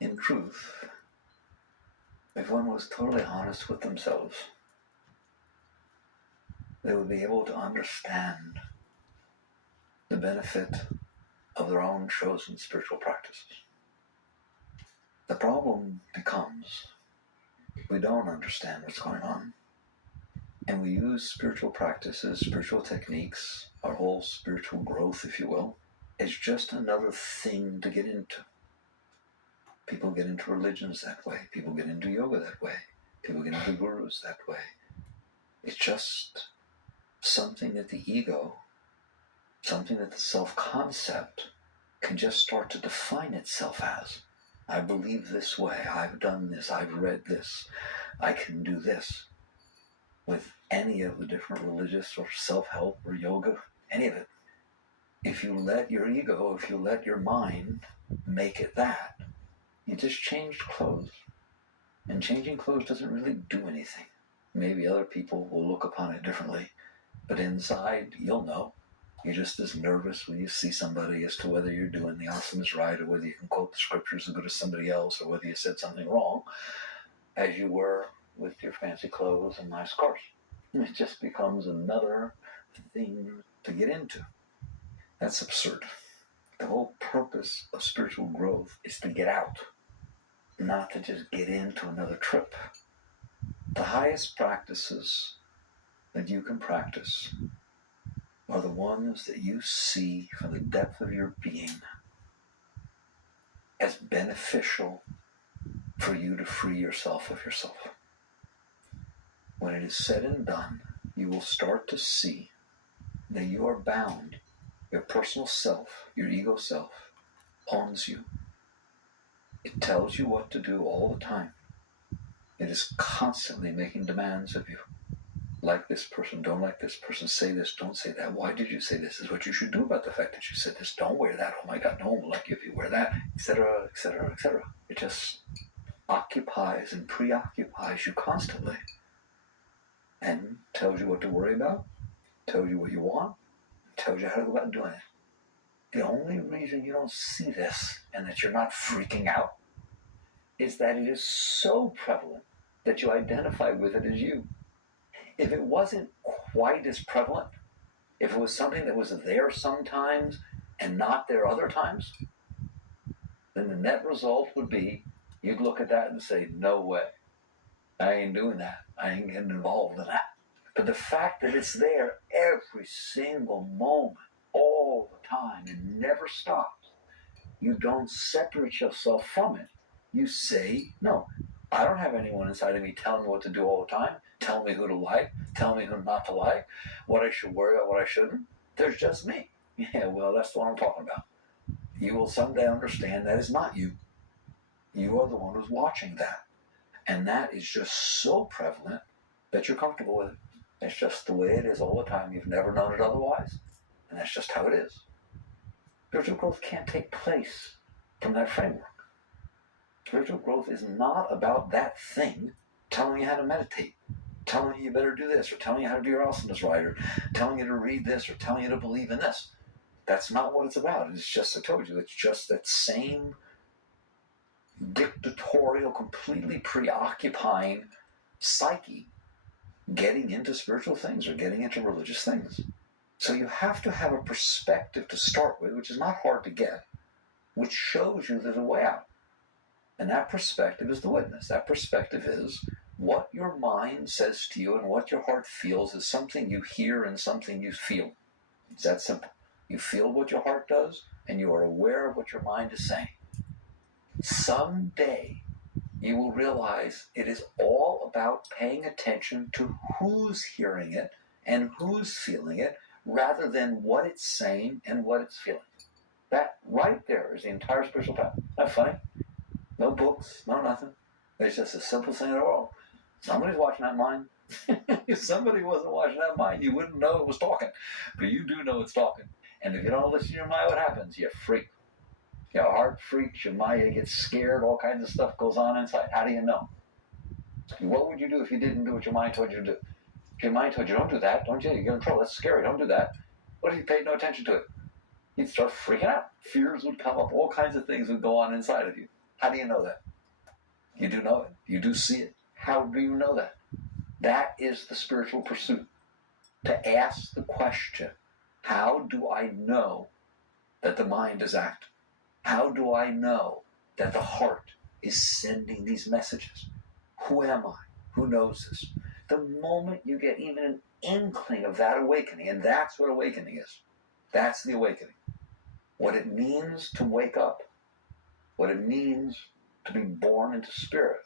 In truth, if one was totally honest with themselves, they would be able to understand the benefit of their own chosen spiritual practices. The problem becomes we don't understand what's going on, and we use spiritual practices, spiritual techniques, our whole spiritual growth, if you will, as just another thing to get into. People get into religions that way. People get into yoga that way. People get into gurus that way. It's just something that the ego, something that the self-concept can just start to define itself as. I believe this way. I've done this. I've read this. I can do this. With any of the different religious or self-help or yoga, any of it. If you let your ego, if you let your mind make it that, you just changed clothes. And changing clothes doesn't really do anything. Maybe other people will look upon it differently, but inside, you'll know. You're just as nervous when you see somebody as to whether you're doing the asanas right, or whether you can quote the scriptures as good as somebody else, or whether you said something wrong, as you were with your fancy clothes and nice cars. It just becomes another thing to get into. That's absurd. The whole purpose of spiritual growth is to get out, not to just get into another trip. The highest practices that you can practice are the ones that you see from the depth of your being as beneficial for you to free yourself of yourself. When it is said and done, you will start to see that you are bound. Your personal self, your ego self, owns you. It tells you what to do all the time. It is constantly making demands of you. Like this person, don't like this person, say this, don't say that. Why did you say this? This is what you should do about the fact that you said this. Don't wear that. Oh my God, no one will like you if you wear that, etc., etc., etc. It just occupies and preoccupies you constantly and tells you what to worry about, tells you what you want, tells you how to go about doing it. The only reason you don't see this and that you're not freaking out is that it is so prevalent that you identify with it as you. If it wasn't quite as prevalent, if it was something that was there sometimes and not there other times, then the net result would be you'd look at that and say, no way. I ain't doing that. I ain't getting involved in that. But the fact that it's there every single moment, all the time, and never stops, you don't separate yourself from it. You say, no, I don't have anyone inside of me telling me what to do all the time, telling me who to like, telling me who not to like, what I should worry about, what I shouldn't. There's just me. Yeah, well, that's what I'm talking about. You will someday understand that is not you. You are the one who's watching that. And that is just so prevalent that you're comfortable with it. It's just the way it is all the time. You've never known it otherwise. And that's just how it is. Spiritual growth can't take place from that framework. Spiritual growth is not about that thing telling you how to meditate, telling you better do this, or telling you how to do your asanas right, or telling you to read this, or telling you to believe in this. That's not what it's about. It's just, I told you, it's just that same dictatorial, completely preoccupying psyche getting into spiritual things or getting into religious things. So you have to have a perspective to start with, which is not hard to get, which shows you there's a way out. And that perspective is the witness. That perspective is what your mind says to you and what your heart feels is something you hear and something you feel. It's that simple. You feel what your heart does, and you are aware of what your mind is saying. Someday, you will realize it is all about paying attention to who's hearing it and who's feeling it, rather than what it's saying and what it's feeling. That right there is the entire spiritual path. Not funny. No books, no nothing. It's just the simplest thing in the world. Somebody's watching that mind. If somebody wasn't watching that mind, you wouldn't know it was talking. But you do know it's talking. And if you don't listen to your mind, what happens? You freak. Your heart freaks, your mind gets scared, all kinds of stuff goes on inside. How do you know? What would you do if you didn't do what your mind told you to do? If your mind told you, don't do that, don't you? You get in trouble, that's scary, don't do that. What if you paid no attention to it? You'd start freaking out. Fears would come up, all kinds of things would go on inside of you. How do you know that? You do know it. You do see it. How do you know that? That is the spiritual pursuit. To ask the question, how do I know that the mind is active? How do I know that the heart is sending these messages? Who am I? Who knows this? The moment you get even an inkling of that awakening, and that's what awakening is. That's the awakening. What it means to wake up, what it means to be born into spirit,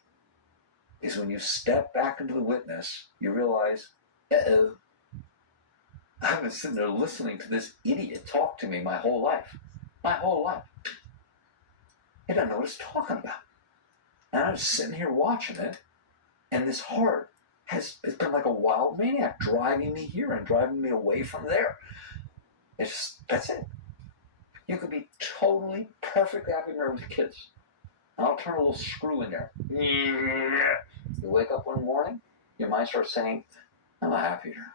is when you step back into the witness, you realize, uh-oh, I've been sitting there listening to this idiot talk to me my whole life. My whole life. He doesn't know what he's talking about. And I'm just sitting here watching it, and this heart it's been like a wild maniac driving me here and driving me away from there. That's it. You could be totally, perfectly happy married with kids. And I'll turn a little screw in there. You wake up one morning, your mind starts saying, I'm not happy here.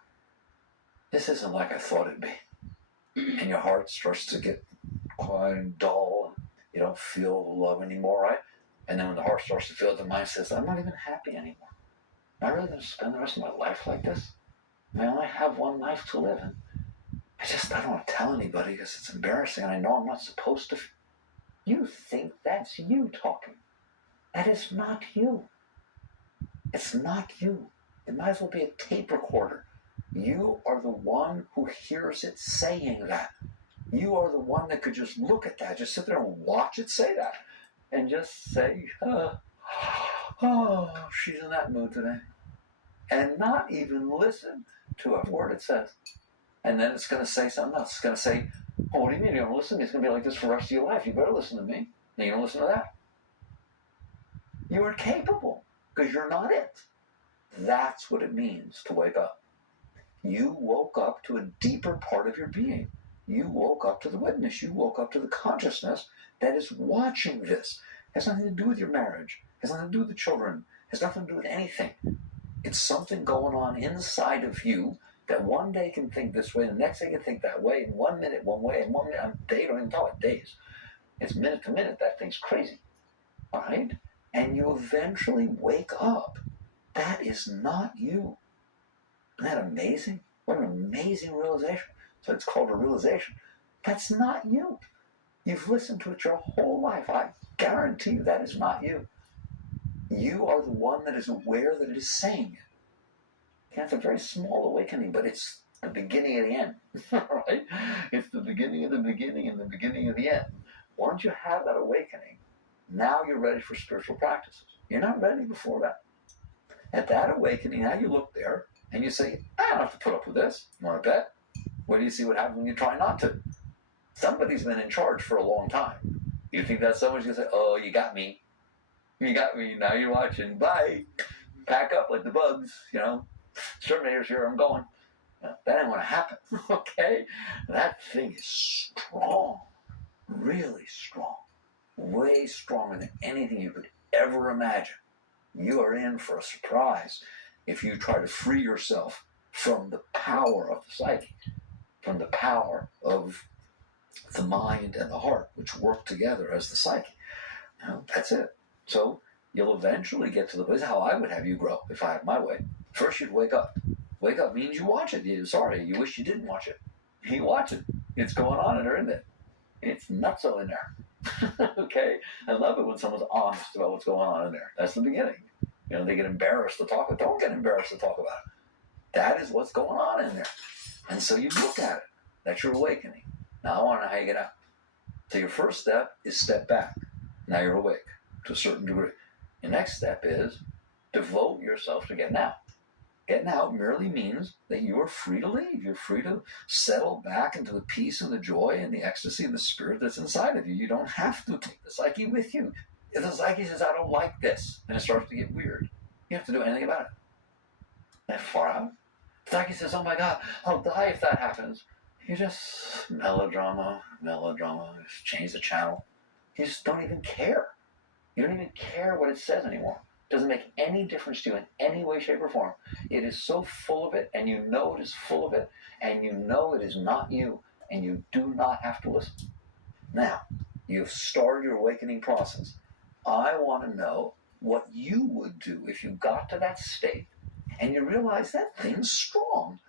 This isn't like I thought it'd be. And your heart starts to get quiet and dull. And you don't feel the love anymore, right? And then when the heart starts to feel it, the mind says, I'm not even happy anymore. Am I really going to spend the rest of my life like this? I only have one life to live, and I don't want to tell anybody because it's embarrassing, and I know I'm not supposed to. You think that's you talking. That is not you. It's not you. It might as well be a tape recorder. You are the one who hears it saying that. You are the one that could just look at that, just sit there and watch it say that, and just say, oh, she's in that mood today. And not even listen to a word it says. And then it's going to say something else. It's going to say, oh, what do you mean you don't listen to me? It's going to be like this for the rest of your life. You better listen to me. Now you don't listen to that. You are capable because you're not it. That's what it means to wake up. You woke up to a deeper part of your being. You woke up to the witness. You woke up to the consciousness that is watching this. It has nothing to do with your marriage. It has nothing to do with the children. It has nothing to do with anything. It's something going on inside of you that one day can think this way, the next day can think that way, in 1 minute, one way, in 1 minute, they don't even talk days. It's minute to minute, that thing's crazy. All right? And you eventually wake up. That is not you. Isn't that amazing? What an amazing realization. So it's called a realization. That's not you. You've listened to it your whole life. I guarantee you that is not you. You are the one that is aware that it is saying it. It's a very small awakening, but it's the beginning of the end, right? It's the beginning of the beginning and the beginning of the end. Once you have that awakening, now you're ready for spiritual practices. You're not ready before that. At that awakening, now you look there and you say, I don't have to put up with this. You want to bet? Where do you see what happens when you try not to? Somebody's been in charge for a long time. You think that someone's going to say, oh, you got me. You got me. Now you're watching. Bye. Pack up like the bugs, Terminator's here, I'm going. That ain't going to happen, okay? That thing is strong, really strong, way stronger than anything you could ever imagine. You are in for a surprise if you try to free yourself from the power of the psyche, from the power of the mind and the heart, which work together as the psyche. That's it. So you'll eventually get to the place how I would have you grow if I had my way. First, you'd wake up. Wake up means you watch it. You wish you didn't watch it. You watch it. It's going on in there, isn't it? It's nutso in there. Okay? I love it when someone's honest about what's going on in there. That's the beginning. They get embarrassed to talk about it. Don't get embarrassed to talk about it. That is what's going on in there. And so you look at it. That's your awakening. Now I want to know how you get out. So your first step is step back. Now you're awake to a certain degree. Your next step is devote yourself to getting out. Getting out merely means that you are free to leave. You're free to settle back into the peace and the joy and the ecstasy and the spirit that's inside of you. You don't have to take the psyche with you. If the psyche says, I don't like this, and it starts to get weird, you have to do anything about it. That far out. The psyche says, oh my God, I'll die if that happens. You just melodrama, just change the channel. You just don't even care. You don't even care what it says anymore. It doesn't make any difference to you in any way, shape, or form. It is so full of it, and you know it is full of it, and you know it is not you, and you do not have to listen. Now, you've started your awakening process. I want to know what you would do if you got to that state and you realize that thing's strong.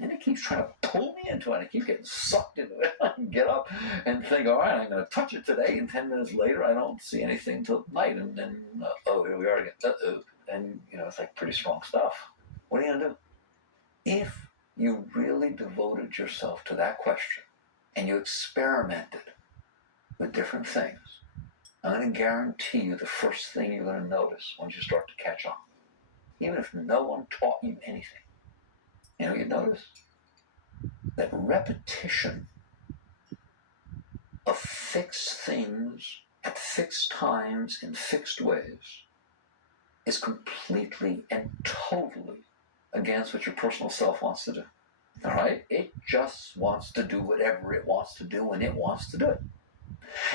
And it keeps trying to pull me into it. I keep getting sucked into it. I can get up and think, all right, I'm going to touch it today. And 10 minutes later, I don't see anything until night. And then, here we are again. And, it's like pretty strong stuff. What are you going to do? If you really devoted yourself to that question and you experimented with different things, I'm going to guarantee you the first thing you're going to notice once you start to catch on, even if no one taught you anything, you notice that repetition of fixed things at fixed times in fixed ways is completely and totally against what your personal self wants to do. All right? It just wants to do whatever it wants to do when it wants to do it.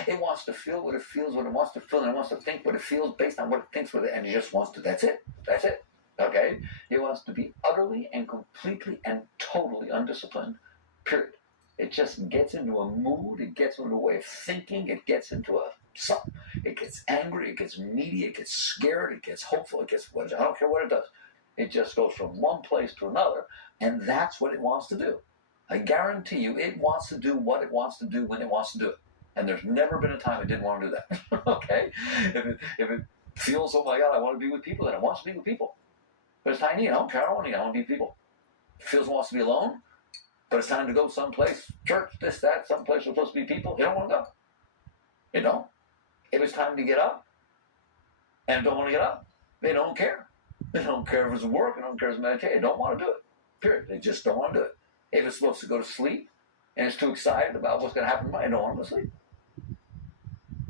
It wants to feel what it feels when it wants to feel, and it wants to think what it feels based on what it thinks with it, and it just wants to. That's it. That's it. Okay? It wants to be utterly and completely and totally undisciplined. Period. It just gets into a mood, it gets into a way of thinking, it gets into something. It gets angry, it gets needy, it gets scared, it gets hopeful, it gets I don't care what it does. It just goes from one place to another, and that's what it wants to do. I guarantee you, it wants to do what it wants to do when it wants to do it. And there's never been a time it didn't want to do that. Okay? If it feels, oh my God, I want to be with people, then it wants to be with people. But it's tiny, I don't care, I want to be with people. It feels it wants to be alone, but it's time to go someplace, church, this, that, someplace where supposed to be people. They don't want to go. They don't. If it's time to get up and don't want to get up, they don't care. They don't care if it's work, they don't care if it's meditation. They don't want to do it. Period. They just don't want to do it. If it's supposed to go to sleep and it's too excited about what's going to happen tomorrow, they don't want to go to sleep.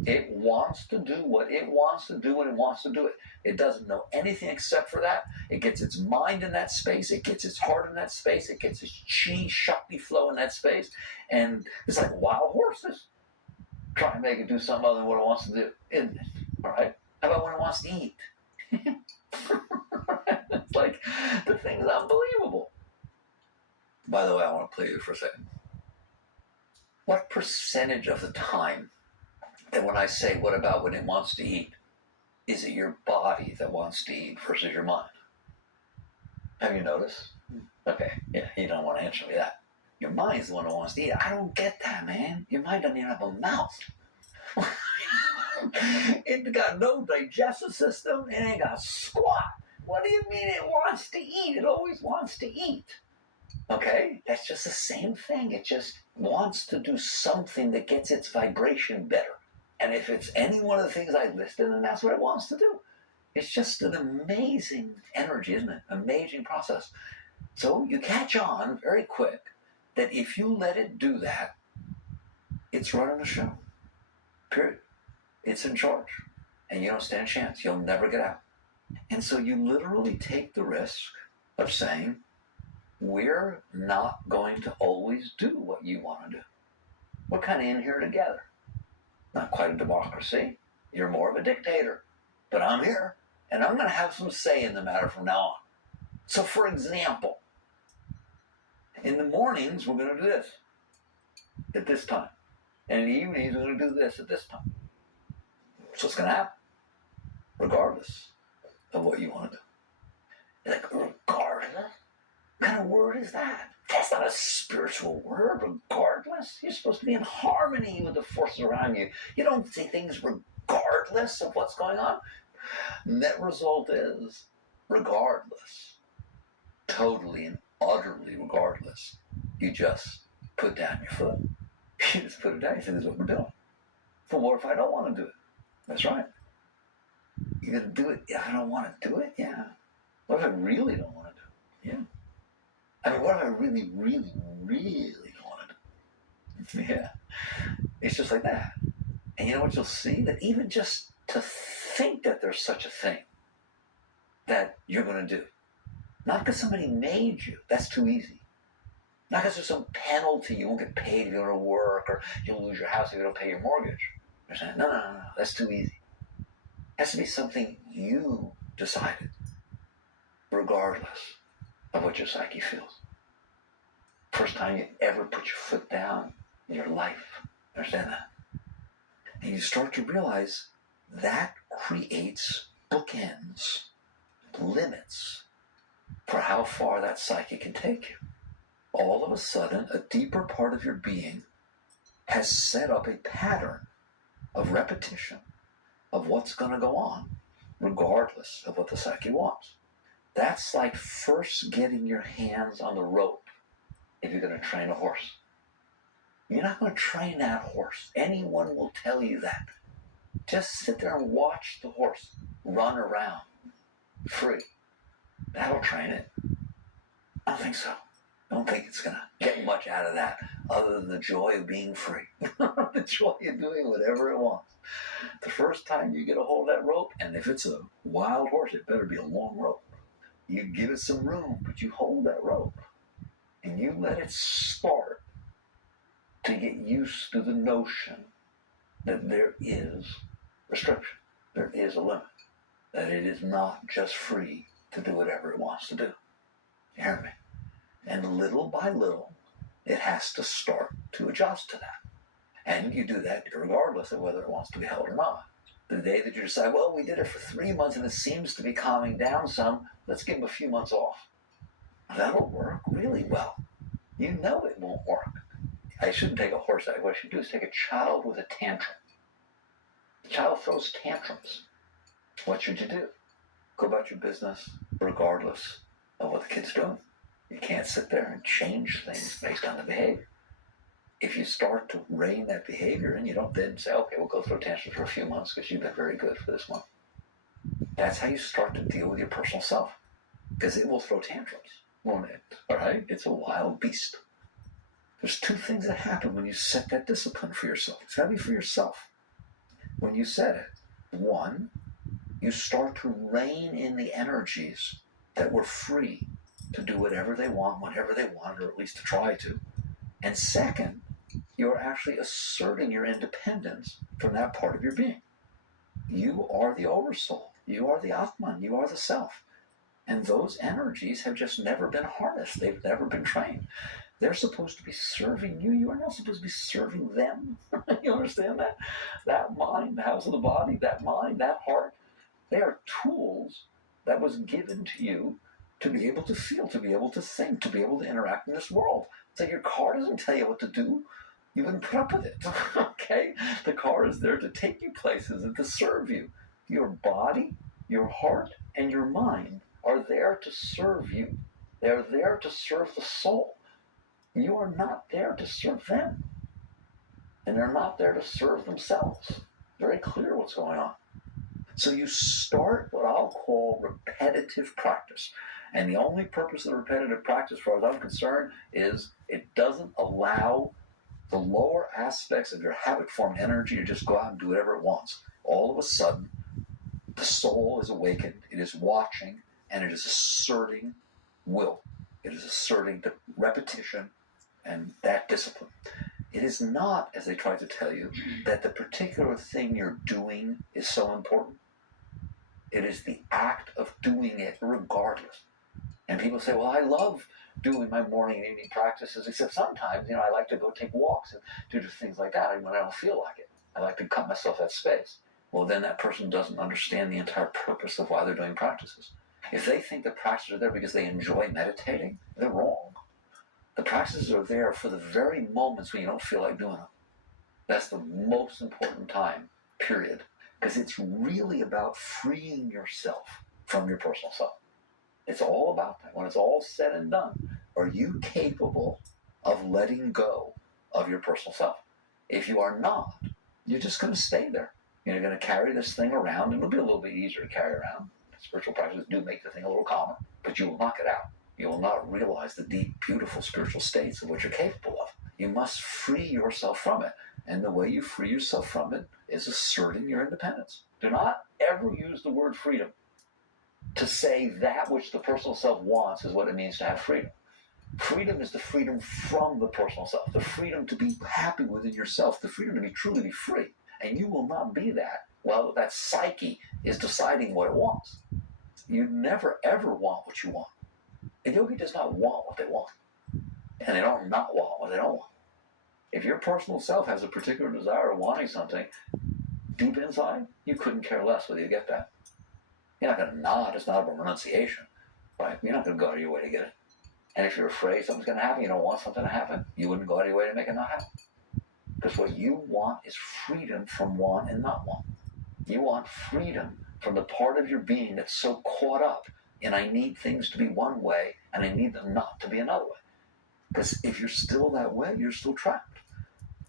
It wants to do what it wants to do when it wants to do it. It doesn't know anything except for that. It gets its mind in that space. It gets its heart in that space. It gets its chi, shakti flow in that space. And it's like wild horses. Try and make it do something other than what it wants to do. Isn't it? All right? How about when it wants to eat? It's like, the thing's unbelievable. By the way, I want to play you for a second. What percentage of the time that when I say, what about when it wants to eat, is it your body that wants to eat versus your mind? Have you noticed? Okay, yeah, you don't want to answer me that. Your mind's the one who wants to eat. I don't get that, man. Your mind doesn't even have a mouth. It got no digestive system. It ain't got squat. What do you mean it wants to eat? It always wants to eat. Okay? That's just the same thing. It just wants to do something that gets its vibration better. And if it's any one of the things I listed, then that's what it wants to do. It's just an amazing energy, isn't it? Amazing process. So you catch on very quick that if you let it do that, it's running the show. Period. It's in charge. And you don't stand a chance. You'll never get out. And so you literally take the risk of saying, we're not going to always do what you want to do. We're kind of in here together. Not quite a democracy. You're more of a dictator. But I'm here, and I'm going to have some say in the matter from now on. So, for example, in the mornings, we're going to do this at this time. And in the evenings, we're going to do this at this time. So it's going to happen, regardless of what you want to do. You're like, regardless? What kind of word is that? That's not a spiritual word, regardless. You're supposed to be in harmony with the forces around you. You don't say things regardless of what's going on. Net result is, regardless, totally and utterly regardless, you just put down your foot. You just put it down. You say, this is what we're doing. But what if I don't want to do it? That's right. You're going to do it if I don't want to do it? Yeah. What if I really don't want to do it? Yeah. I mean, what if I really, really, really don't want to do it? Yeah. It's just like that. And you know what you'll see? That even just to think that there's such a thing that you're going to do, not because somebody made you, that's too easy. Not because there's some penalty, you won't get paid if you don't work, or you'll lose your house if you don't pay your mortgage. You're saying, no, that's too easy. It has to be something you decided, regardless of what your psyche feels. First time you ever put your foot down in your life. Understand that? And you start to realize that creates bookends, limits for how far that psyche can take you. All of a sudden, a deeper part of your being has set up a pattern of repetition of what's going to go on, regardless of what the psyche wants. That's like first getting your hands on the rope if you're going to train a horse. You're not going to train that horse. Anyone will tell you that. Just sit there and watch the horse run around free. That'll train it. I don't think so. I don't think it's going to get much out of that other than the joy of being free. The joy of doing whatever it wants. The first time you get a hold of that rope, and if it's a wild horse, it better be a long rope. You give it some room, but you hold that rope. And you let it start to get used to the notion that there is restriction. There is a limit. That it is not just free to do whatever it wants to do. You hear me? And little by little, it has to start to adjust to that. And you do that regardless of whether it wants to be held or not. The day that you decide, well, we did it for 3 months and it seems to be calming down some, let's give them a few months off. That'll work really well. You know it won't work. I shouldn't take a horse out. What I should do is take a child with a tantrum. The child throws tantrums. What should you do? Go about your business regardless of what the kid's doing. You can't sit there and change things based on the behavior. If you start to rein that behavior in, you don't then say, okay, we'll go throw tantrums for a few months because you've been very good for this month. That's how you start to deal with your personal self. Because it will throw tantrums, won't it? All right? It's a wild beast. There's 2 things that happen when you set that discipline for yourself. It's got to be for yourself. When you set it, 1, you start to rein in the energies that were free to do whatever they want, whenever they want, or at least to try to. And 2nd, you're actually asserting your independence from that part of your being. You are the oversoul. You are the Atman. You are the self. And those energies have just never been harnessed. They've never been trained. They're supposed to be serving you. You are not supposed to be serving them. You understand that? That mind, the house of the body, that mind, that heart, they are tools that was given to you to be able to feel, to be able to think, to be able to interact in this world. So your car doesn't tell you what to do. You wouldn't put up with it, okay? The car is there to take you places and to serve you. Your body, your heart, and your mind are there to serve you. They're there to serve the soul. You are not there to serve them. And they're not there to serve themselves. Very clear what's going on. So you start what I'll call repetitive practice. And the only purpose of the repetitive practice, as far as I'm concerned, is it doesn't allow the lower aspects of your habit-formed energy to just go out and do whatever it wants. All of a sudden, the soul is awakened, it is watching, and it is asserting will. It is asserting the repetition and that discipline. It is not, as they try to tell you, that the particular thing you're doing is so important. It is the act of doing it regardless. And people say, well, I love doing my morning and evening practices, except sometimes, I like to go take walks and do things like that when I don't feel like it. I like to cut myself that space. Well, then that person doesn't understand the entire purpose of why they're doing practices. If they think the practices are there because they enjoy meditating, they're wrong. The practices are there for the very moments when you don't feel like doing them. That's the most important time, period. Because it's really about freeing yourself from your personal self. It's all about that. When it's all said and done, are you capable of letting go of your personal self? If you are not, you're just going to stay there. You're going to carry this thing around, and it'll be a little bit easier to carry around. Spiritual practices do make the thing a little calmer, but you will knock it out. You will not realize the deep, beautiful spiritual states of what you're capable of. You must free yourself from it. And the way you free yourself from it is asserting your independence. Do not ever use the word freedom to say that which the personal self wants is what it means to have freedom. Freedom is the freedom from the personal self, the freedom to be happy within yourself, the freedom to be truly be free. And you will not be that while that psyche is deciding what it wants. You never, ever want what you want. A yogi does not want what they want. And they don't not want what they don't want. If your personal self has a particular desire of wanting something, deep inside, you couldn't care less whether you get that. You're not going to nod. It's not about renunciation, right? You're not going to go out of your way to get it. And if you're afraid something's going to happen, you don't want something to happen, you wouldn't go out of your way to make it not happen. Because what you want is freedom from want and not want. You want freedom from the part of your being that's so caught up in I need things to be one way and I need them not to be another way. Because if you're still that way, you're still trapped.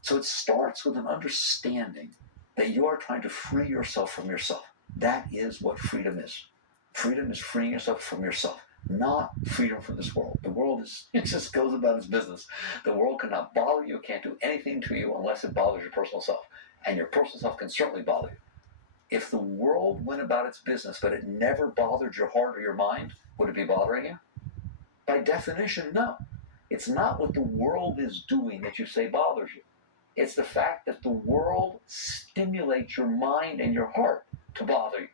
So it starts with an understanding that you are trying to free yourself from yourself. That is what freedom is. Freedom is freeing yourself from yourself, not freedom from this world. The world it just goes about its business. The world cannot bother you, can't do anything to you unless it bothers your personal self. And your personal self can certainly bother you. If the world went about its business, but it never bothered your heart or your mind, would it be bothering you? By definition, no. It's not what the world is doing that you say bothers you. It's the fact that the world stimulates your mind and your heart to bother you.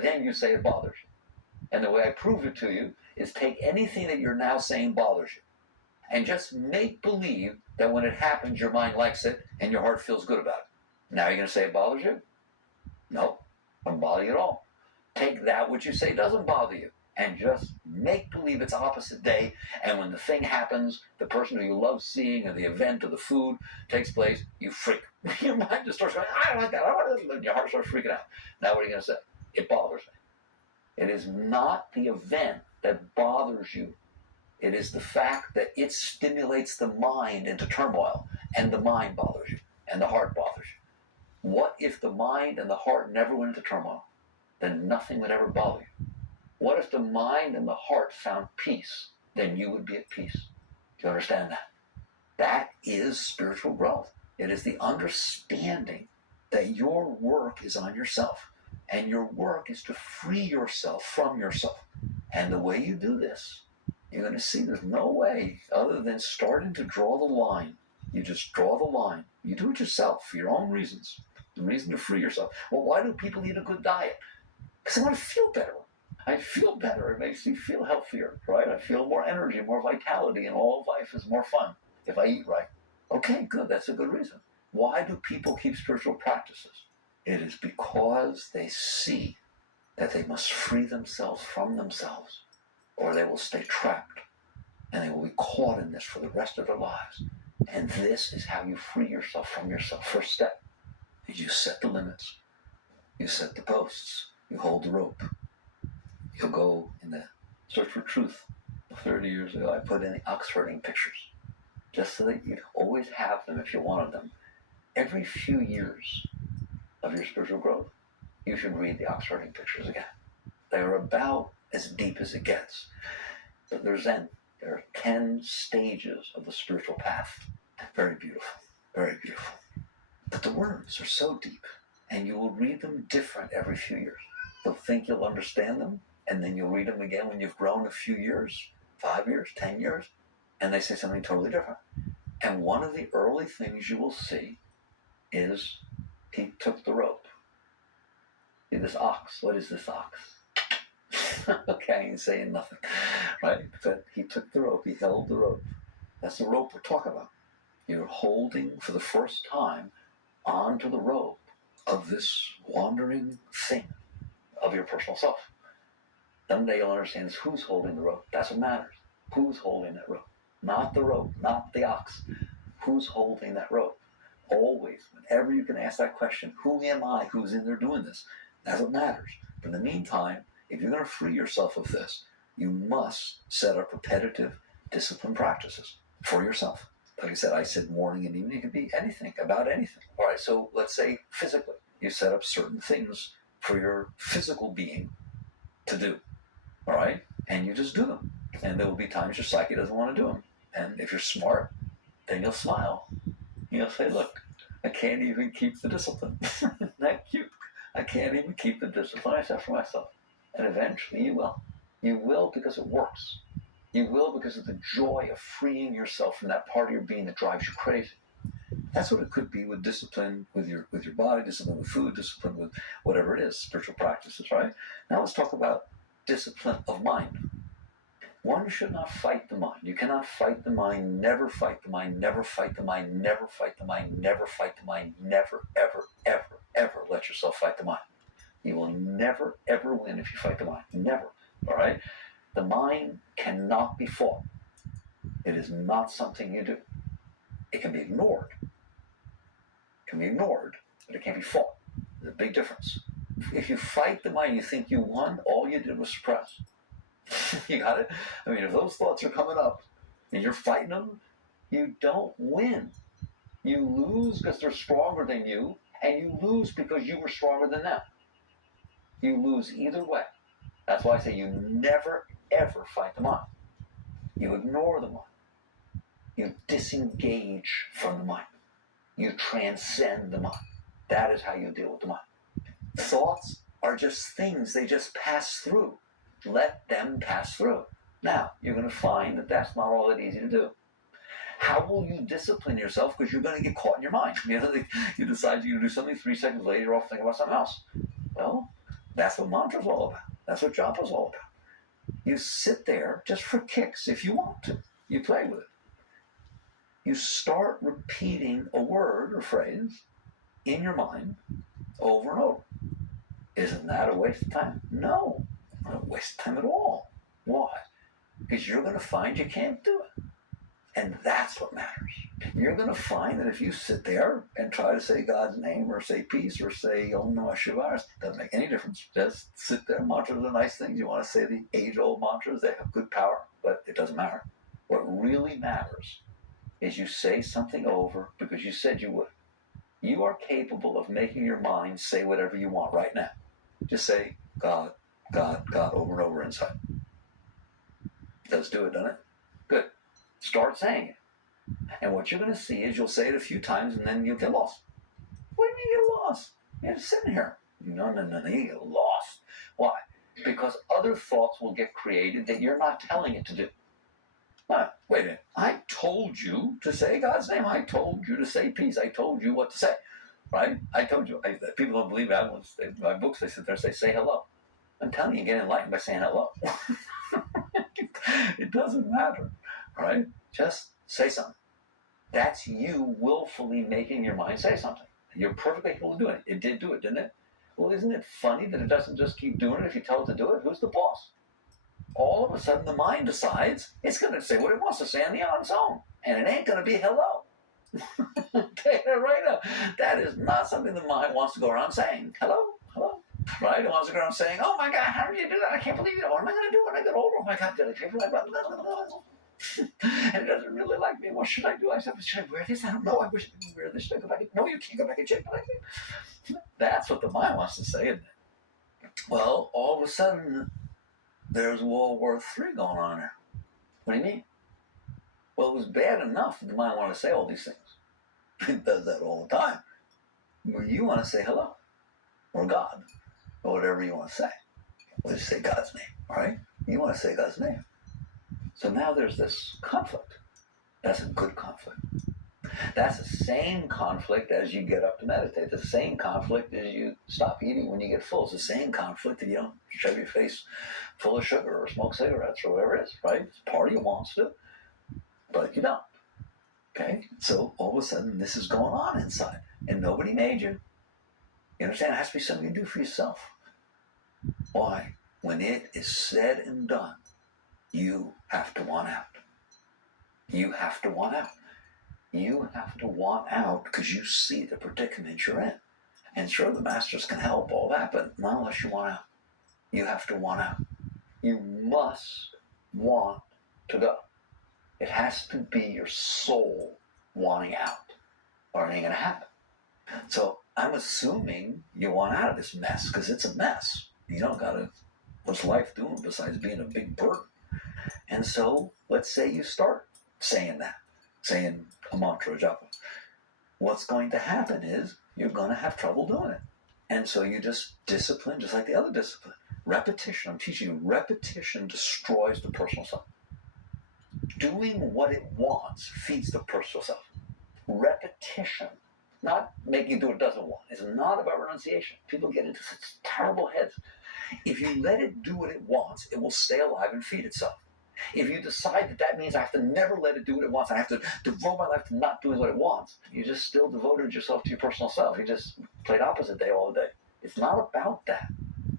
Then you say it bothers you. And the way I prove it to you is take anything that you're now saying bothers you and just make believe that when it happens, your mind likes it and your heart feels good about it. Now you're going to say it bothers you? No, it doesn't bother you at all. Take that which you say doesn't bother you and just make believe it's opposite day, and when the thing happens, the person who you love seeing or the event or the food takes place, you freak. Your mind just starts going, I don't like that, I don't like that, and your heart starts freaking out. Now what are you going to say? It bothers me. It is not the event that bothers you. It is the fact that it stimulates the mind into turmoil, and the mind bothers you, and the heart bothers you. What if the mind and the heart never went into turmoil? Then nothing would ever bother you. What if the mind and the heart found peace? Then you would be at peace. Do you understand that? That is spiritual growth. It is the understanding that your work is on yourself, and your work is to free yourself from yourself. And the way you do this, you're going to see there's no way other than starting to draw the line. You just draw the line. You do it yourself for your own reasons. The reason to free yourself. Well, why do people eat a good diet? Because they want to feel better. I feel better. It makes me feel healthier, right? I feel more energy, more vitality, and all of life is more fun if I eat right. Okay, good. That's a good reason. Why do people keep spiritual practices? It is because they see that they must free themselves from themselves, or they will stay trapped, and they will be caught in this for the rest of their lives. And this is how you free yourself from yourself. First step is you set the limits. You set the posts. You hold the rope. You'll go in the search for truth. 30 years ago, I put in the ox herding pictures, just so that you'd always have them if you wanted them. Every few years of your spiritual growth, you should read the ox herding pictures again. They are about as deep as it gets. They're Zen. There are 10 stages of the spiritual path. Very beautiful. Very beautiful. But the words are so deep, and you will read them different every few years. You'll think you'll understand them, and then you'll read them again when you've grown a few years, 5 years, 10 years, and they say something totally different. And one of the early things you will see is he took the rope. See, this ox, what is this ox? Okay, he's saying nothing, right? But he took the rope, he held the rope. That's the rope we're talking about. You're holding for the first time onto the rope of this wandering thing of your personal self. Someday you'll understand who's holding the rope. That's what matters. Who's holding that rope? Not the rope, not the ox. Who's holding that rope? Always, whenever you can ask that question, who am I? Who's in there doing this? That's what matters. But in the meantime, if you're going to free yourself of this, you must set up repetitive discipline practices for yourself. Like I said morning and evening. It could be anything, about anything. All right, so let's say physically. You set up certain things for your physical being to do. All right? And you just do them. And there will be times your psyche doesn't want to do them. And if you're smart, then you'll smile. You'll say, look, I can't even keep the discipline. Isn't that cute? I can't even keep the discipline I set for myself. And eventually you will. You will because it works. You will because of the joy of freeing yourself from that part of your being that drives you crazy. That's what it could be with discipline, with your body, discipline with food, discipline with whatever it is, spiritual practices, right? Now let's talk about discipline of mind. One should not fight the mind. You cannot fight the mind, never fight the mind, never fight the mind, never fight the mind, never fight the mind, never, ever, ever ever let yourself fight the mind. You will never, ever win if you fight the mind. Never. All right? The mind cannot be fought. It is not something you do. It can be ignored. It can be ignored, but it can't be fought. There's a big difference. If you fight the mind, you think you won, all you did was suppress. You got it? I mean, if those thoughts are coming up and you're fighting them, you don't win. You lose because they're stronger than you, and you lose because you were stronger than them. You lose either way. That's why I say you never, ever fight the mind. You ignore the mind. You disengage from the mind. You transcend the mind. That is how you deal with the mind. Thoughts are just things. They just pass through. Let them pass through. Now, you're going to find that that's not all that easy to do. How will you discipline yourself? Because you're going to get caught in your mind. You decide you're going to do something, 3 seconds later, you're off thinking about something else. Well, that's what mantra's all about. That's what Japa's all about. You sit there just for kicks if you want to. You play with it. You start repeating a word or phrase in your mind over and over. Isn't that a waste of time? No, not a waste of time at all. Why? Because you're going to find you can't do it. And that's what matters. You're going to find that if you sit there and try to say God's name or say peace or say Om Namah Shivaya, it doesn't make any difference. Just sit there. Mantras are nice things. You want to say the age-old mantras, they have good power, but it doesn't matter. What really matters is you say something over because you said you would. You are capable of making your mind say whatever you want right now. Just say God, God, God over and over inside. Let's do it, doesn't it? Good. Start saying it. And what you're going to see is you'll say it a few times and then you'll get lost. What do you mean get lost? You're just sitting here. No, you get lost. Why? Because other thoughts will get created that you're not telling it to do. What? Wait a minute. I told you to say God's name. I told you to say peace. I told you what to say. Right? I told you. People don't believe that. In my books, they sit there and say hello. I'm telling you, get enlightened by saying hello. It doesn't matter. Right? Just say something. That's you willfully making your mind say something. You're perfectly capable of doing it. It did do it, didn't it? Well, isn't it funny that it doesn't just keep doing it if you tell it to do it? Who's the boss? All of a sudden, the mind decides it's going to say what it wants to say on its own. And it ain't going to be hello. Take it right now. That is not something the mind wants to go around saying. Hello? Hello? Right? It wants to go around saying, oh my God, how did you do that? I can't believe it. What am I going to do when I get older? Oh my God, did I pay for that? And it doesn't really like me. What should I do? I said, should I wear this? I don't know. I wish I didn't wear this. Should I go back? No, you can't go back and check. That's what the mind wants to say, isn't it? Well, all of a sudden, there's World War III going on there. What do you mean? Well, it was bad enough that the mind wanted to say all these things. It does that all the time. But you want to say hello, or God, or whatever you want to say. Well, just say God's name, all right? You want to say God's name. So now there's this conflict. That's a good conflict. That's the same conflict as you get up to meditate. The same conflict as you stop eating when you get full. It's the same conflict that you don't shove your face full of sugar or smoke cigarettes or whatever it is, right? It's part of you wants to, but you don't. Okay? So all of a sudden this is going on inside and nobody made you. You understand? It has to be something you do for yourself. Why? When it is said and done, you have to want out. You have to want out. You have to want out because you see the predicament you're in. And sure, the masters can help all that, but not unless you want out. You have to want out. You must want to go. It has to be your soul wanting out, or it ain't going to happen. So I'm assuming you want out of this mess because it's a mess. You don't got to, what's life doing besides being a big burden? And so let's say you start saying that, saying a mantra, Japa. What's going to happen is you're going to have trouble doing it. And so you just discipline, just like the other discipline. Repetition, I'm teaching you, repetition destroys the personal self. Doing what it wants feeds the personal self. Repetition, not making it do what it doesn't want. It's not about renunciation. People get into such terrible heads. If you let it do what it wants, it will stay alive and feed itself. If you decide that that means I have to never let it do what it wants, I have to devote my life to not doing what it wants, you just still devoted yourself to your personal self. You just played opposite day all day. It's not about that.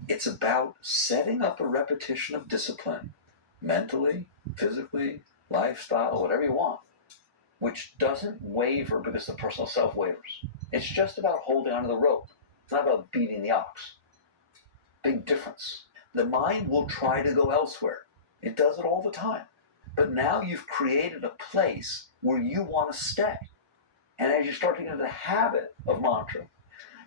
It's about setting up a repetition of discipline, mentally, physically, lifestyle, whatever you want, which doesn't waver because the personal self wavers. It's just about holding onto the rope. It's not about beating the ox. Big difference. The mind will try to go elsewhere. It does it all the time. But now you've created a place where you want to stay. And as you start to get into the habit of mantra,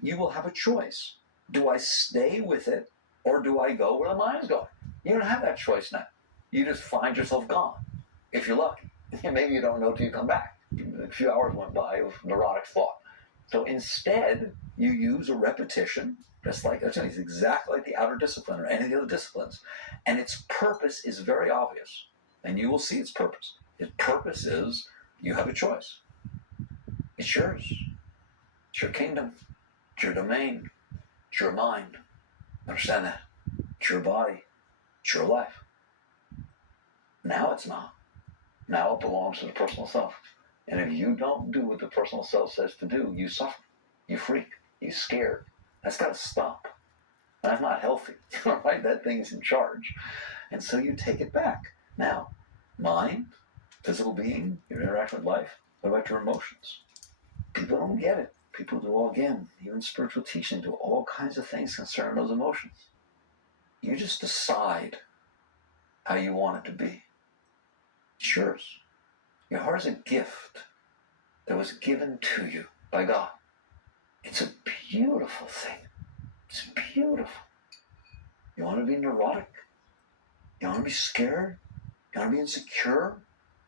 you will have a choice. Do I stay with it, or do I go where the mind's going? You don't have that choice now. You just find yourself gone, if you're lucky. Maybe you don't know till you come back. A few hours went by of neurotic thought. So instead, you use a repetition, just like it's exactly like the outer discipline or any of the other disciplines, and its purpose is very obvious, and you will see its purpose. Its purpose is you have a choice. It's yours. It's your kingdom. It's your domain. It's your mind. Understand that? It's your body. It's your life. Now it's not. Now it belongs to the personal self. And if you don't do what the personal self says to do, you suffer. You freak. You scared. That's got to stop. That's not healthy. Right? That thing's in charge. And so you take it back. Now, mind, physical being, your interaction with life, what about your emotions? People don't get it. People do all, again, even spiritual teaching, do all kinds of things concerning those emotions. You just decide how you want it to be. It's yours. Your heart is a gift that was given to you by God. It's a beautiful thing. It's beautiful. You want to be neurotic? You want to be scared? You want to be insecure?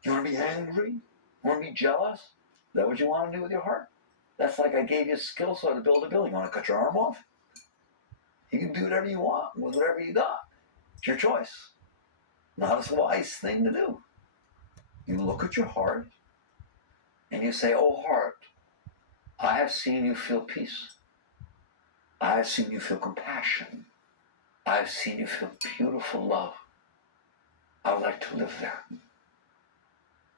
You want to be angry? You want to be jealous? Is that what you want to do with your heart? That's like I gave you a skill set to build a building. You want to cut your arm off? You can do whatever you want with whatever you got. It's your choice. Not a wise thing to do. You look at your heart and you say, oh heart, I have seen you feel peace. I have seen you feel compassion. I have seen you feel beautiful love. I would like to live there.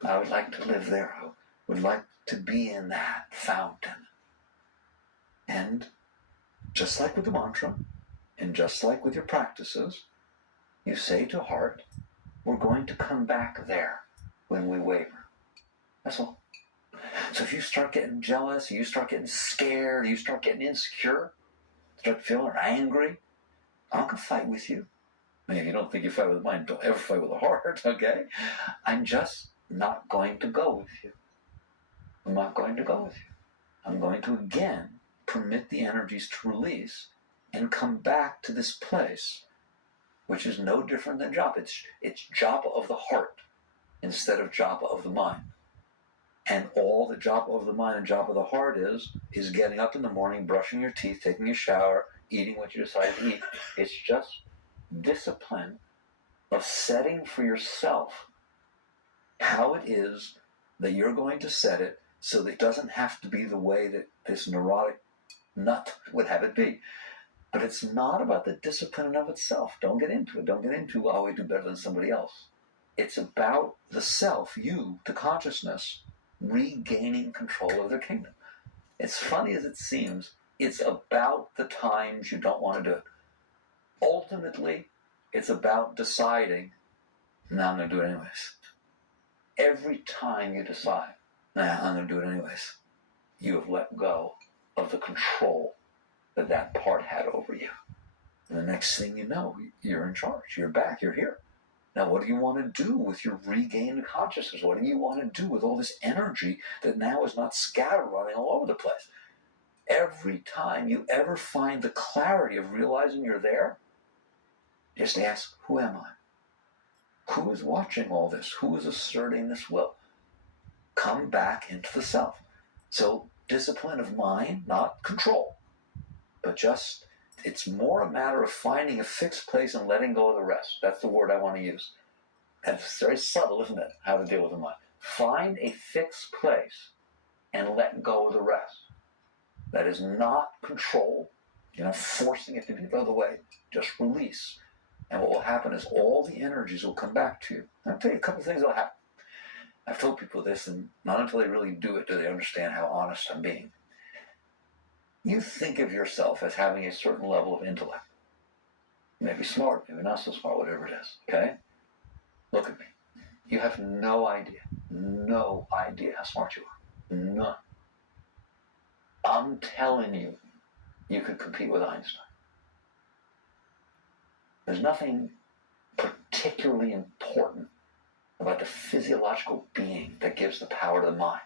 I would like to live there. I would like to be in that fountain. And just like with the mantra, and just like with your practices, you say to heart, we're going to come back there when we waver. That's all. So if you start getting jealous, you start getting scared, you start getting insecure, start feeling angry, I'm not going to fight with you. I mean, if you don't think you fight with the mind, don't ever fight with the heart, okay? I'm just not going to go with you. I'm not going to go with you. I'm going to again permit the energies to release and come back to this place, which is no different than Japa. It's Japa of the heart instead of Japa of the mind. And all the Japa of the mind and Japa of the heart is getting up in the morning, brushing your teeth, taking a shower, eating what you decide to eat. It's just discipline of setting for yourself how it is that you're going to set it so that it doesn't have to be the way that this neurotic nut would have it be. But it's not about the discipline in of itself. Don't get into it. Don't get into, oh, we do better than somebody else. It's about the self, you, the consciousness, regaining control of their kingdom. It's funny as it seems, it's about the times you don't want to do it. Ultimately, it's about deciding, I'm going to do it anyways. Every time you decide, I'm going to do it anyways, you have let go of the control that part had over you. And the next thing you know, you're in charge. You're back. You're here. Now, what do you want to do with your regained consciousness? What do you want to do with all this energy that now is not scattered running all over the place? Every time you ever find the clarity of realizing you're there, just ask, who am I? Who is watching all this? Who is asserting this will? Come back into the self. So discipline of mind, not control, but just, it's more a matter of finding a fixed place and letting go of the rest. That's the word I want to use. And it's very subtle, isn't it, how to deal with the mind. Find a fixed place and let go of the rest. That is not control. You're not forcing it to be the other way. Just release. And what will happen is all the energies will come back to you. I'll tell you a couple of things that will happen. I've told people this, and not until they really do it do they understand how honest I'm being. You think of yourself as having a certain level of intellect. Maybe smart, maybe not so smart, whatever it is, okay? Look at me. You have no idea how smart you are. None. I'm telling you, you could compete with Einstein. There's nothing particularly important about the physiological being that gives the power to the mind.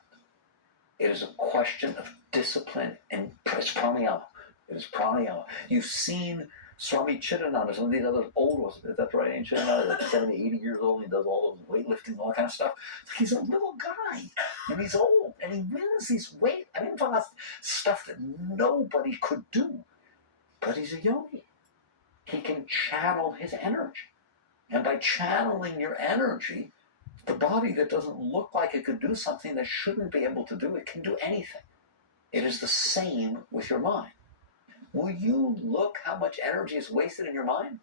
It is a question of discipline and it's pranayama. It is pranayama. You've seen Swami Chidananda, some of these other old ones, that's right, ain't Chidananda, like 70, 80 years old, and he does all those weightlifting, all that kind of stuff. He's a little guy, and he's old, and he wins these weight. I mean, I'm talking about stuff that nobody could do, but he's a yogi. He can channel his energy. And by channeling your energy, the body that doesn't look like it could do something that shouldn't be able to do, it can do anything. It is the same with your mind. Will you look how much energy is wasted in your mind?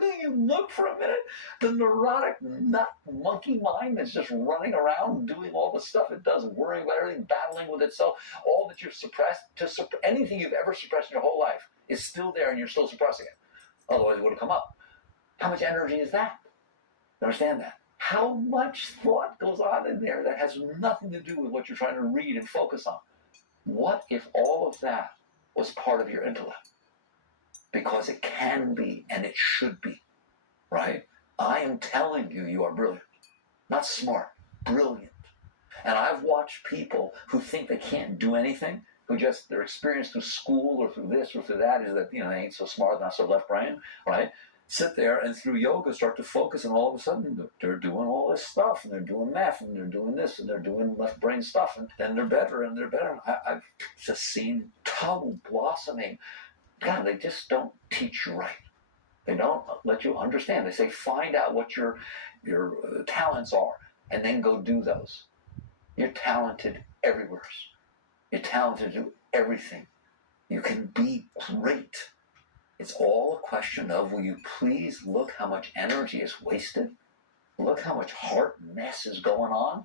Will you look for a minute? The neurotic nut monkey mind that's just running around doing all the stuff it does, worrying about everything, battling with itself, all that you've suppressed, anything you've ever suppressed in your whole life is still there and you're still suppressing it. Otherwise it would have come up. How much energy is that? Understand that? How much thought goes on in there that has nothing to do with what you're trying to read and focus on? What if all of that was part of your intellect? Because it can be and it should be, right? I am telling you, you are brilliant. Not smart, brilliant. And I've watched people who think they can't do anything, who just, their experience through school or through this or through that is that, they ain't so smart, not so left brain, right? Sit there and through yoga start to focus, and all of a sudden they're doing all this stuff, and they're doing math, and they're doing this, and they're doing left brain stuff, and then they're better and they're better. I've just seen total blossoming. God, they just don't teach you right. They don't let you understand. They say find out what your talents are, and then go do those. You're talented everywhere. You're talented to do everything. You can be great. It's all a question of, will you please look how much energy is wasted? Look how much heart mess is going on.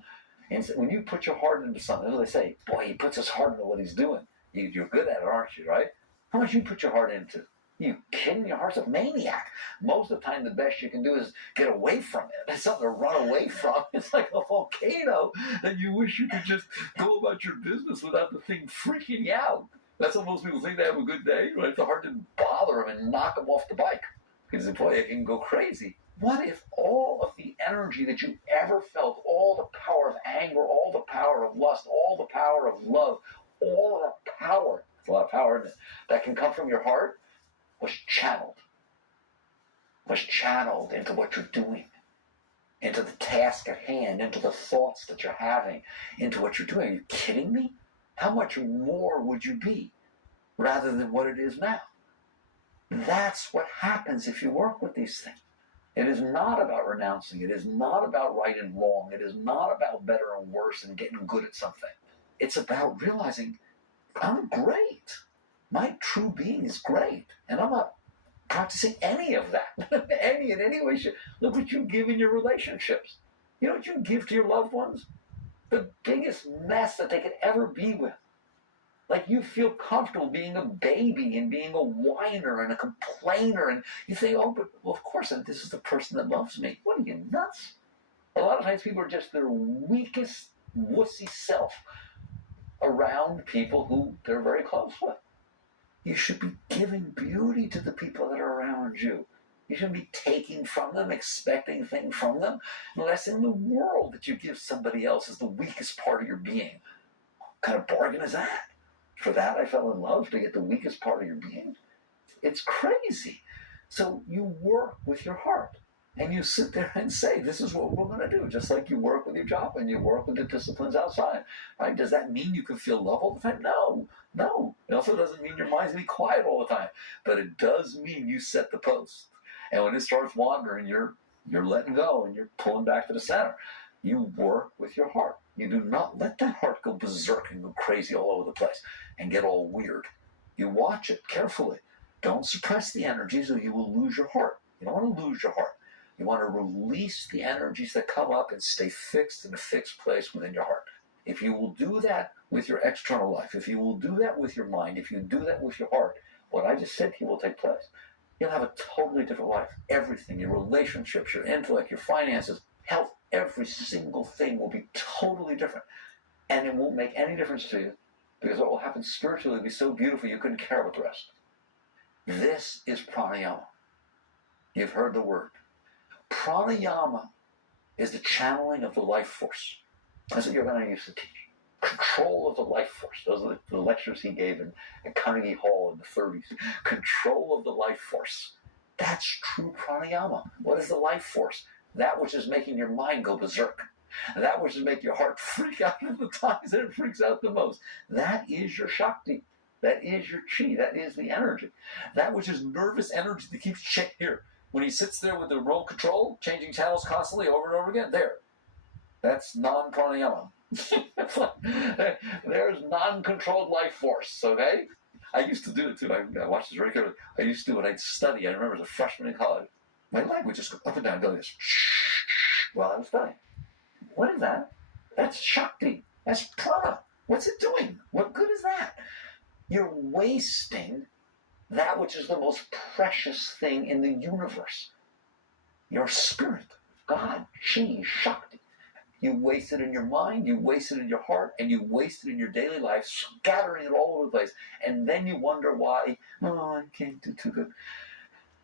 And when you put your heart into something, as they say, boy, he puts his heart into what he's doing. You're good at it, aren't you, right? How much you put your heart into? You kidding? Your heart's a maniac. Most of the time, the best you can do is get away from it. It's something to run away from. It's like a volcano that you wish you could just go about your business without the thing freaking you out. That's what most people think they have a good day, right? The heart didn't bother them and knock them off the bike. Because boy, it can go crazy. What if all of the energy that you ever felt, all the power of anger, all the power of lust, all the power of love, all of that power, it's a lot of power, isn't it, that can come from your heart, was channeled into what you're doing, into the task at hand, into the thoughts that you're having, into what you're doing. Are you kidding me? How much more would you be rather than what it is now? That's what happens if you work with these things. It is not about renouncing. It is not about right and wrong. It is not about better and worse and getting good at something. It's about realizing I'm great. My true being is great. And I'm not practicing any of that. in any way. Look what you give in your relationships. You know what you give to your loved ones? The biggest mess that they could ever be with. Like you feel comfortable being a baby and being a whiner and a complainer, and you think, oh, but well, of course, this is the person that loves me. What are you, nuts? A lot of times people are just their weakest, wussy self around people who they're very close with. You should be giving beauty to the people that are around you. You shouldn't be taking from them, expecting things from them, unless in the world that you give somebody else is the weakest part of your being. What kind of bargain is that? For that I fell in love, to get the weakest part of your being? It's crazy. So you work with your heart. And you sit there and say, this is what we're going to do. Just like you work with your job and you work with the disciplines outside. Right? Does that mean you can feel love all the time? No. It also doesn't mean your mind's going to be quiet all the time. But it does mean you set the post. And when it starts wandering, you're letting go and you're pulling back to the center. You work with your heart. You do not let that heart go berserk and go crazy all over the place and get all weird. You watch it carefully. Don't suppress the energies or you will lose your heart. You don't want to lose your heart. You want to release the energies that come up and stay fixed in a fixed place within your heart. If you will do that with your external life, if you will do that with your mind, if you do that with your heart, what I just said to you will take place. You'll have a totally different life. Everything, your relationships, your intellect, your finances, health, every single thing will be totally different. And it won't make any difference to you because what will happen spiritually will be so beautiful you couldn't care about the rest. This is pranayama. You've heard the word. Pranayama is the channeling of the life force. That's what Yogananda used to teach. Control of the life force. Those are the lectures he gave at Carnegie Hall in the 30s. Control of the life force. That's true pranayama. What is the life force? That which is making your mind go berserk. That which is making your heart freak out at the times that it freaks out the most. That is your Shakti. That is your chi. That is the energy. That which is nervous energy that keeps here. When he sits there with the remote control, changing channels constantly over and over again, there. That's non-pranayama. There's non-controlled life force, okay? I used to do it too. I watched this very carefully. I used to do it. I'd study. I remember as a freshman in college. My leg would just go up and down, go this while I was studying. What is that? That's Shakti. That's prana. What's it doing? What good is that? You're wasting that which is the most precious thing in the universe. Your spirit, God, chi, Shakti. You waste it in your mind, you waste it in your heart, and you waste it in your daily life, scattering it all over the place. And then you wonder why, I can't do too good.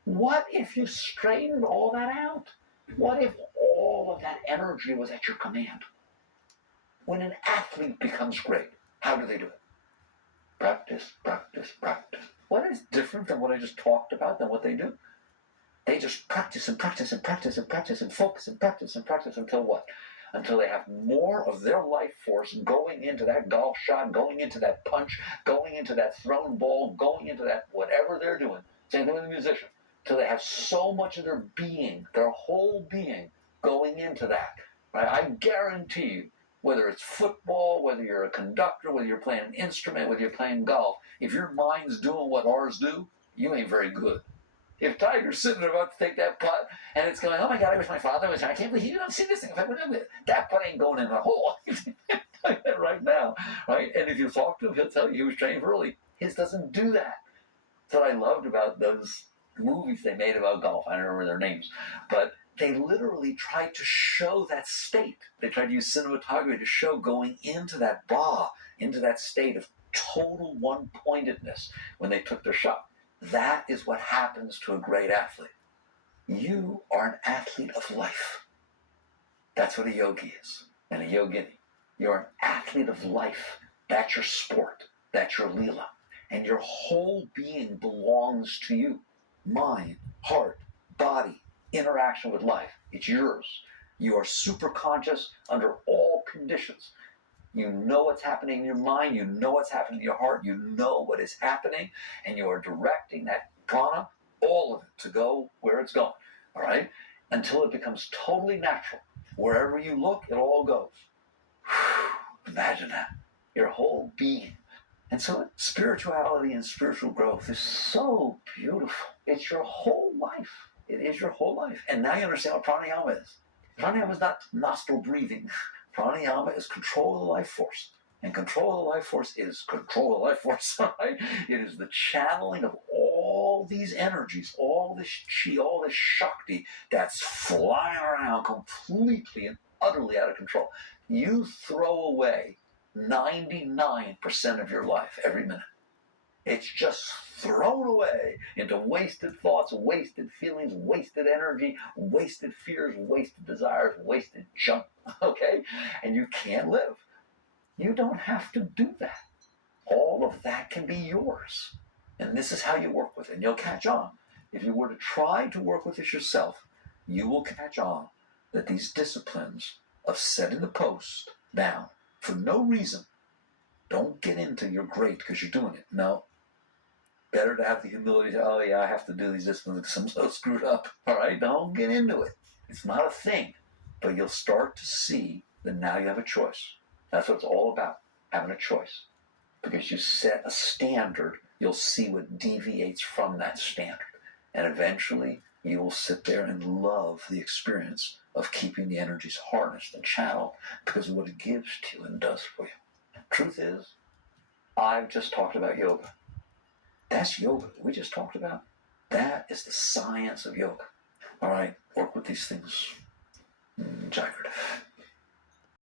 What if you straightened all that out? What if all of that energy was at your command? When an athlete becomes great, how do they do it? Practice, practice, practice. What is different than what I just talked about than what they do? They just practice and practice and practice and practice and focus and practice until what? Until they have more of their life force going into that golf shot, going into that punch, going into that thrown ball, going into that whatever they're doing. Same thing with the musician. Until they have so much of their being, their whole being, going into that. Right? I guarantee you, whether it's football, whether you're a conductor, whether you're playing an instrument, whether you're playing golf, if your mind's doing what ours do, you ain't very good. If Tiger's sitting there about to take that putt, and it's going, oh my God, I wish my father was here. I can't believe you don't see this thing. That putt ain't going in the hole right now, right? And if you talk to him, he'll tell you he was trained early. His doesn't do that. That's what I loved about those movies they made about golf. I don't remember their names, but they literally tried to show that state. They tried to use cinematography to show going into that into that state of total one-pointedness when they took their shot. That is what happens to a great athlete. You are an athlete of life. That's what a yogi is, and a yogini. You're an athlete of life. That's your sport. That's your leela. And your whole being belongs to you. Mind, heart, body, interaction with life. It's yours. You are super conscious under all conditions. You know what's happening in your mind. You know what's happening in your heart. You know what is happening. And you are directing that prana, all of it, to go where it's going. All right? Until it becomes totally natural. Wherever you look, it all goes. Imagine that. Your whole being. And so spirituality and spiritual growth is so beautiful. It's your whole life. It is your whole life. And now you understand what pranayama is. Pranayama is not nostril breathing. Pranayama is control of the life force. And control of the life force is control of the life force, right? It is the channeling of all these energies, all this chi, all this Shakti that's flying around completely and utterly out of control. You throw away 99% of your life every minute. It's just thrown away into wasted thoughts, wasted feelings, wasted energy, wasted fears, wasted desires, wasted junk, okay? And you can't live. You don't have to do that. All of that can be yours. And this is how you work with it. And you'll catch on. If you were to try to work with this yourself, you will catch on that these disciplines of setting the post down for no reason, don't get into you're great because you're doing it. No. Better to have the humility to, oh yeah, I have to do these disciplines because I'm so screwed up. All right, don't get into it. It's not a thing. But you'll start to see that now you have a choice. That's what it's all about, having a choice. Because you set a standard You'll see what deviates from that standard. And eventually, you will sit there and love the experience of keeping the energies harnessed and channeled because of what it gives to you and does for you. Truth is, I've just talked about yoga. That's yoga we just talked about. That is the science of yoga. All right, work with these things. Jagrative.